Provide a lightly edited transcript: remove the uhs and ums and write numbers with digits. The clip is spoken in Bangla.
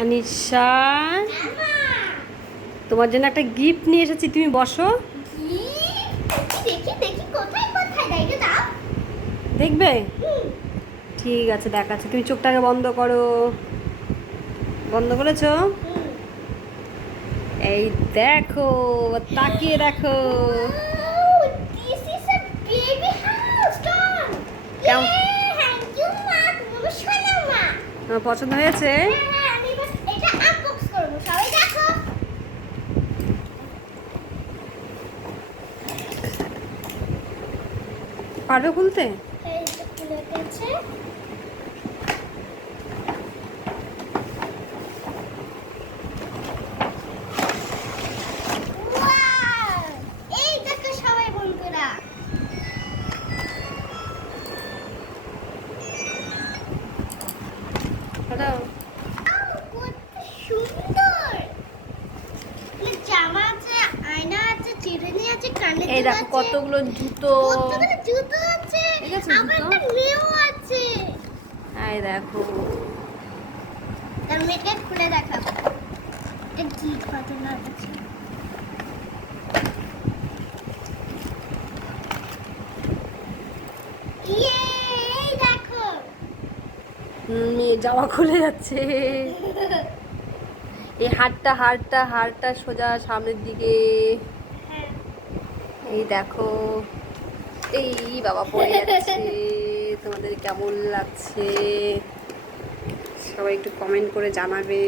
আনিশা, তোমার জন্য একটা গিফট নিয়ে এসেছি, তুমি বসো। দেখি দেখি কোথায় কোথায় দেখে দাও। দেখবে? ঠিক আছে, দেখাচ্ছি। তুমি চোখটাকে বন্ধ করো। বন্ধ করেছো? এই দেখো, তাকিয়ে দেখো। This is a baby house doll. কেমন? Thank you মা, তুমি শোনো মা। তোমার পছন্দ হয়েছে? হ্যাঁ, আমি বাস এটা আনবক্স করব। সবাই দেখো। পারবে খুলতে? এই যে খুলে গেছে। Wow! এই দেখো সবাই বন্ধুরা। দাও। কত সুন্দর! জামা আছে, আয়না আছে, চিরুনি আছে, কানের এই দুল দেখো আছে। কতগুলো জুতো। কতগুলো জুতো আছে। ঠিক আছে, আবার জুতো? একটা মেয়েও আছে। এই দেখো। তার মেয়েকে খুলে দেখাবো। এটা কি ঘটনা আছে? এই দেখো। মেয়ে জামা খুলে যাচ্ছে। এই হাড়টা সোজা সামনের দিকে। হ্যাঁ। এই দেখো। এই বাবা পড়ে যাচ্ছে। তোমাদের কেমন লাগছে সবাই একটু কমেন্ট করে জানাবে।